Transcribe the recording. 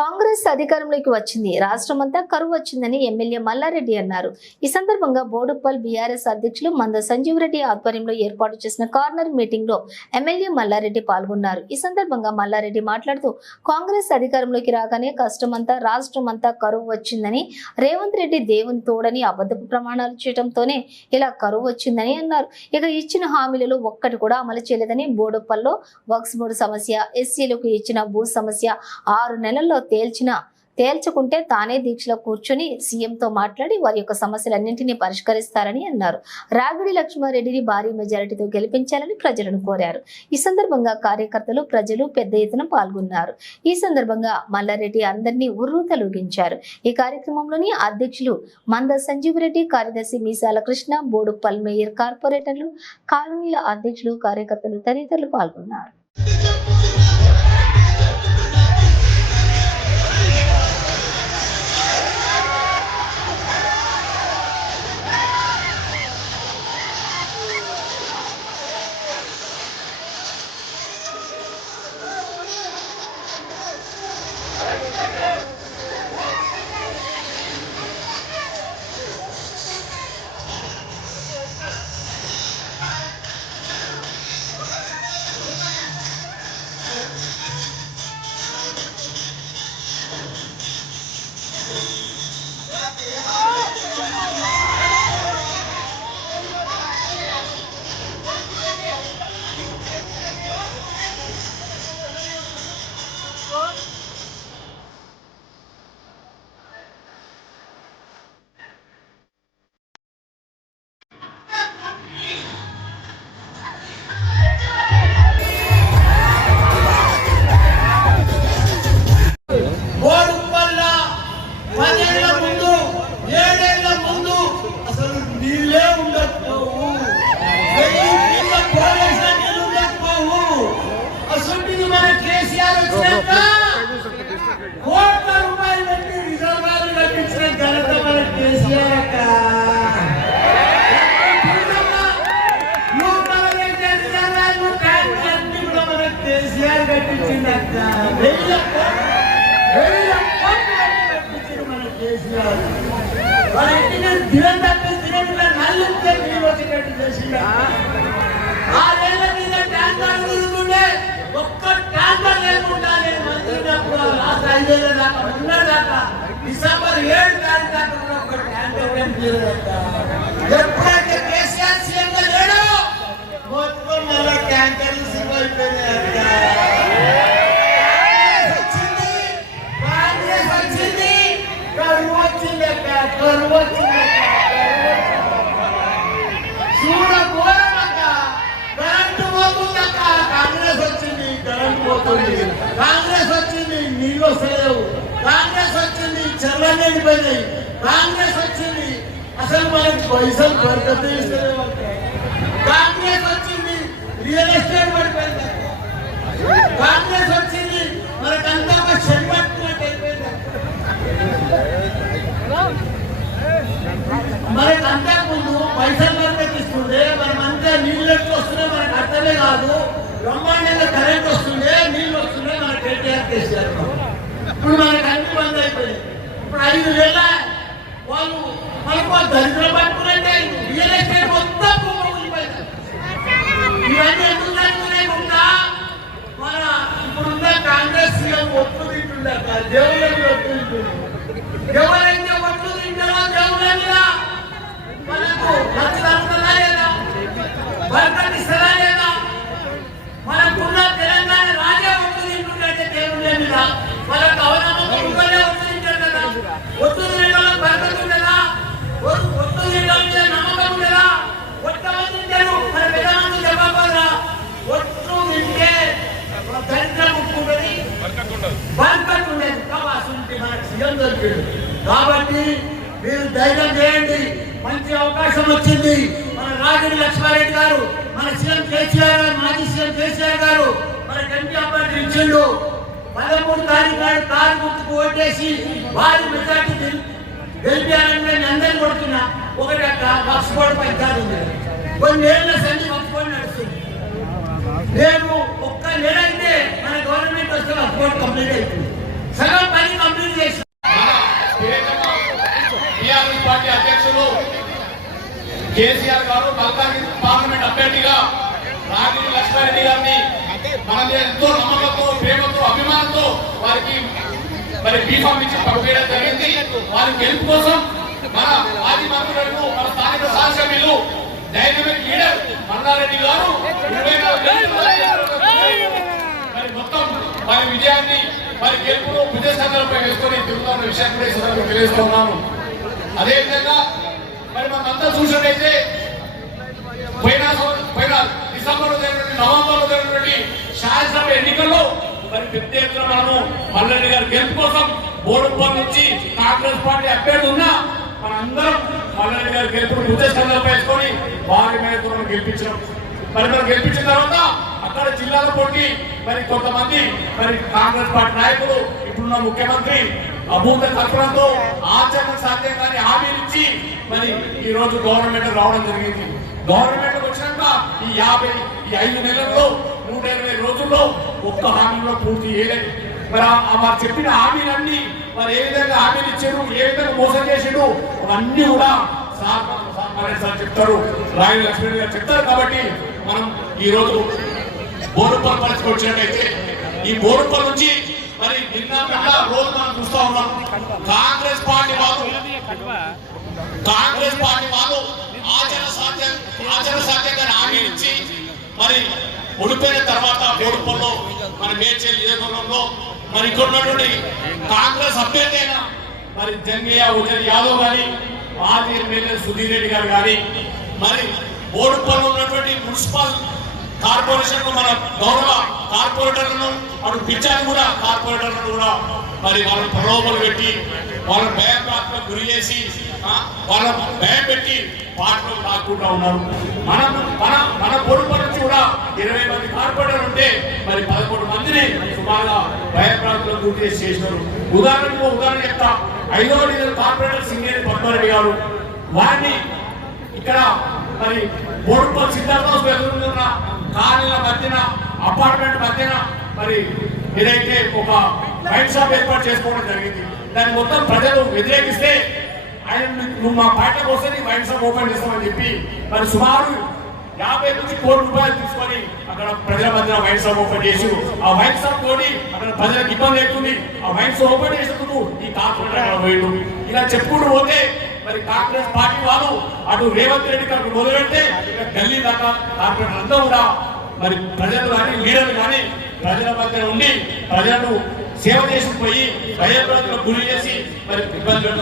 qual Congress అధికారంలోకి వచ్చింది. రాష్ట్రమంతా కరువు వచ్చిందని ఎమ్మెల్యే మల్లారెడ్డి అన్నారు. ఈ సందర్భంగా బోడుప్పల్ బీఆర్ఎస్ అధ్యక్షులు మంద సంజీవ్ రెడ్డి ఆధ్వర్యంలో ఏర్పాటు చేసిన కార్నర్ మీటింగ్లో ఎమ్మెల్యే మల్లారెడ్డి పాల్గొన్నారు. ఈ సందర్భంగా మల్లారెడ్డి మాట్లాడుతూ కాంగ్రెస్ అధికారంలోకి రాగానే కష్టమంతా రాష్ట్రమంతా కరువు వచ్చిందని రేవంత్ రెడ్డి దేవుని తోడని అబద్ధపు ప్రమాణాలు చేయడంతోనే ఇలా కరువు వచ్చిందని అన్నారు. ఇక ఇచ్చిన హామీలలో ఒక్కటి కూడా అమలు చేయలేదని బోడుప్పల్లో వక్స్ బోర్డు సమస్య ఎస్సీలకు ఇచ్చిన భూ సమస్య ఆరు నెలల్లో తేల్చినా తేల్చుకుంటే తానే దీక్షలో కూర్చొని సీఎంతో మాట్లాడి వారి యొక్క సమస్యలన్నింటినీ పరిష్కరిస్తారని అన్నారు. రాగిడి లక్ష్మారెడ్డిని భారీ మెజారిటీతో గెలిపించాలని ప్రజలను కోరారు. ఈ సందర్భంగా కార్యకర్తలు ప్రజలు పెద్ద ఎత్తున పాల్గొన్నారు. ఈ సందర్భంగా మల్లారెడ్డి అందరినీ ఉర్రూతలుగించారు ఈ కార్యక్రమంలోని అధ్యక్షులు మంద సంజీవ్ రెడ్డి కార్యదర్శి మీసాల కృష్ణ బోడుప్పల్ మేయర్ కార్పొరేటర్లు కాలనీల అధ్యక్షులు కార్యకర్తలు తదితరులు పాల్గొన్నారు. కూడా కేసీఆర్ వెయ్యి మన కేసీఆర్. ఇంటికి దినం తప్పి దినం మీద నల్లుంటే నీళ్ళు ఆరేళ్ళ ట్యాంకర్ తిరుగుతుండే ఒక్క ట్యాంకర్ లేకుండా నేను మంత్రినప్పుడు లాస్ట్ దాకా మొన్న దాకా డిసెంబర్ ఏడు తారీఖు దాకా ట్యాంకర్ ఎప్పుడైతే కేసీఆర్ సీఎం లేడో మొత్తం మళ్ళీ ట్యాంకర్లు సిగ్గు అయిపోయినాయి అక్క. వచ్చింది కాంగ్రెస్ వచ్చింది కరువు వచ్చింది అక్క కరువు వచ్చింది చూడ ఘోరమక్క కరెంటు పోతుందక్క కాంగ్రెస్ వచ్చింది కరెంటు పోతుంది. కాంగ్రెస్ వచ్చింది నీళ్ళు వస్తలేవు. కాంగ్రెస్ వచ్చింది చెర్ల నిండిపోయినాయి. కాంగ్రెస్ వచ్చింది అసలు మనకి పైసలు బరకత కాంగ్రెస్ వచ్చింది రియల్ ఎస్టేట్ పడిపోయింది అక్క. కాంగ్రెస్ వచ్చింది మనకంతా ఒక చెడిపట్టుకున్నట్టు అయిపోయింది మనకి అంతా ముందు పైసలు బతికిస్తుండే మనమంతా నీళ్ళు ఎట్లా వస్తున్నాయి మనకు అర్థమే కాదు బ్రహ్మాండంగా కరెంట్ వస్తుండే నీళ్ళు వస్తుండే మన కేటీఆర్ కేసీఆర్ ఇప్పుడు మనకు అన్ని బంద్ అయిపోయింది ఇప్పుడు ఐదు వేల వాళ్ళు మనకు ఆ దరిద్రం పట్టుకున్నట్టే రియల్ ఎస్టేట్ మొత్తం ఇవన్నీ ఎందుకు మన ఇప్పుడున్న కాంగ్రెస్ సీఎం ఒట్టు తింటుండక దేవుళ్ళని ఒట్టు తింటుండు. ఎవరైతే ఒట్టు తింటారో దేవుళ్ళ మీద మనకు లక్ష లేదా మనకున్న తెలంగాణ రాజే ఒట్టు తింటుండే దేవుళ్ళ మీద మనకు అవనమ్మ కుక్కలే ఒట్టు తింటారు కదా ఒట్టు తినడంలో బరకట్ ఉండదా ఒట్టు ఒట్టు తినడం మీద నమ్మకం ఉండదా ఒట్టు తింటారు మన పెద్దమంది జవాబారా ఒట్టు తింటే దరిద్రం ఉంటుంది బరకట్ ఉండేది కావాల్సింది మనకు దొరికింది కాబట్టి మీరు ధైర్యం చేయండి. మంచి అవకాశం వచ్చింది. మన రాగిడి లక్ష్మారెడ్డి గారు మన సీఎం కేసీఆర్ గారు మాజీ సీఎం కేసీఆర్ గారు మన కంటి అభ్యర్థి ఇచ్చిండు. పదమూడు తారీఖు నాడు కారు గుర్తుకు ఓటేసి వారి మెజార్టీ గెలిపారని నేను అందరిని కొడుతున్నా ఒకటి అక్క వక్స్ఫోర్డ్ పంచాయతీ ఉంది. కొన్ని ఏళ్ళ సంధి వక్స్ఫోర్డ్ నడుస్తుంది. నేను ఒక్క నెల అయితే మన గవర్నమెంట్ వస్తే వక్స్ఫోర్డ్ కంప్లీట్ అవుతుంది సగం పని కంప్లీట్ చేసి టీఆర్ఎస్ పార్టీ అధ్యక్షులు కేసీఆర్ గారు మల్కాజ్గిరి పార్లమెంట్ అభ్యర్థిగా రాగిరి లక్ష్మారెడ్డి గారిని మన ఎంతో నమ్మకంతో ప్రేమతో అభిమానంతో వారికి మరి బీఫామ్ ఇచ్చి పంపించడం జరిగింది. వారి గెలుపు కోసం మన మాజీ మంత్రులను మన స్థానిక శాసనసభ్యులు డైనమిక్ లీడర్ మల్లారెడ్డి గారు మరి మొత్తం వారి విజయాన్ని వారి గెలుపును విజయ సందర్భంగా వేసుకొని తిరుగుతున్న విషయాన్ని కూడా తెలియజేస్తున్నాను అదేవిధంగా మరి మనంతా చూసినట్టయితే పోయిన పోయిన డిసెంబర్ జరిగినటువంటి నవంబర్ జరిగినటువంటి శాసనసభ ఎన్నికల్లో మరి పెద్ద ఎత్తున మనము మల్లెడ్డి గారి గెలుపు కోసం బోడుపల్లి నుంచి కాంగ్రెస్ పార్టీ అభ్యర్థి ఉన్నా మనందరం మల్లెడ్డి గారి గెలుపును ఉద్దేశంలో వేసుకొని వారి మీద గెలిపించడం మరి మనం గెలిపించిన తర్వాత అక్కడ జిల్లాల పోటీ మరి కొంతమంది మరి కాంగ్రెస్ పార్టీ నాయకులు ఇప్పుడున్న ముఖ్యమంత్రి అభూత కల్పనతో ఆచరణ సాధ్యం కాని హామీలు ఇచ్చి మరి ఈ రోజు గవర్నమెంట్ రావడం జరిగింది. గవర్నమెంట్ వచ్చినాక ఈ యాభై ఈ ఐదు నెలల్లో నూట ఇరవై రోజుల్లో ఒక్క హామీలో పూర్తి చేయలేదు. మరి వారు చెప్పిన హామీలన్నీ మరి ఏ విధంగా హామీలు ఇచ్చారు ఏ విధంగా మోసం చేసిండు అన్ని కూడా సార్ సార్ చెప్తారు రాయల లక్ష్మణ్ గారు చెప్తారు కాబట్టి మనం ఈ రోజు బోరుపల్ పరిస్థితి వచ్చినట్టయితే ఈ బోరుపల్ నుంచి మరి నిన్న రోజు చూస్తా ఉన్నాం కాంగ్రెస్ పార్టీ వాళ్ళు కాంగ్రెస్ పార్టీ వాళ్ళు ఆచరణ సాధ్యం ఆచరణ సాధ్యంగా హామీ ఇచ్చి మరి ఓడిపోయిన తర్వాత బోడుపల్లో మన మేడ్చల్ నియోజకవర్గంలో మరి ఇక్కడ ఉన్నటువంటి కాంగ్రెస్ అభ్యర్థి అయిన మరి జంగయ్య ఉదయ్ యాదవ్ గాని మాజీ ఎమ్మెల్యే సుధీర్ రెడ్డి గారు కానీ మరి బోడుపల్లో ఉన్నటువంటి మున్సిపల్ కార్పొరేషన్ మన గౌరవ కార్పొరేటర్లను అటు పిచ్చాను కూడా కార్పొరేటర్లను కూడా మరి వాళ్ళని ప్రలోభలు పెట్టి వాళ్ళని భయప్రాంతకు గురి చేసి ఆ, వాళ్ళని భయం పెట్టి పాటలు లాక్కుంటా ఉన్నారు. మన మన మన పొడుపు కూడా ఇరవై మంది కార్పొరేటర్లు ఉంటే మరి పదకొండు మందిని సుమారుగా భయప్రాంతలకు గురి చేసి చేసినారు. ఉదాహరణకు ఉదాహరణ చెప్తా. ఐదో డివిజన్ కార్పొరేటర్ సింగేరి పద్మారెడ్డి గారు. వారిని ఇక్కడ మరి బోడుపల్ సిద్ధార్థ ఎదురున్న కాలనీల మధ్యన అపార్ట్మెంట్ మధ్యన మరి ఏదైతే ఒక వైన్ షాప్ ఏర్పాటు చేసుకోవడం జరిగింది దాన్ని మొత్తం ప్రజలు వ్యతిరేకిస్తే ఆయన నువ్వు మా పార్టీ కోసం నీ వైన్ షాప్ ఓపెన్ చేస్తామని చెప్పి మరి సుమారు యాభై నుంచి కోటి రూపాయలు తీసుకొని అక్కడ ప్రజల మధ్య వైన్ షాప్ ఓపెన్ చేసి ఆ వైన్ షాప్ తోటి అక్కడ ప్రజలకు ఇబ్బంది అవుతుంది ఆ వైన్ షాప్ ఓపెన్ చేసినందుకు ఈ కార్పొరేటర్ అక్కడ ఇలా చెప్పుకుంటూ పోతే మరి కాంగ్రెస్ పార్టీ వాళ్ళు అటు రేవంత్ రెడ్డి గారు మొదలు పెడితే ఇక ఢిల్లీ దాకా కార్పొరేటర్ అంతా కూడా మరి ప్రజలు కానీ లీడర్లు కానీ ప్రజల మధ్య ఉండి ప్రజలను సేవ చేసి పోయి భయప్రాంతాలకు గురి చేసి మరి ఇబ్బంది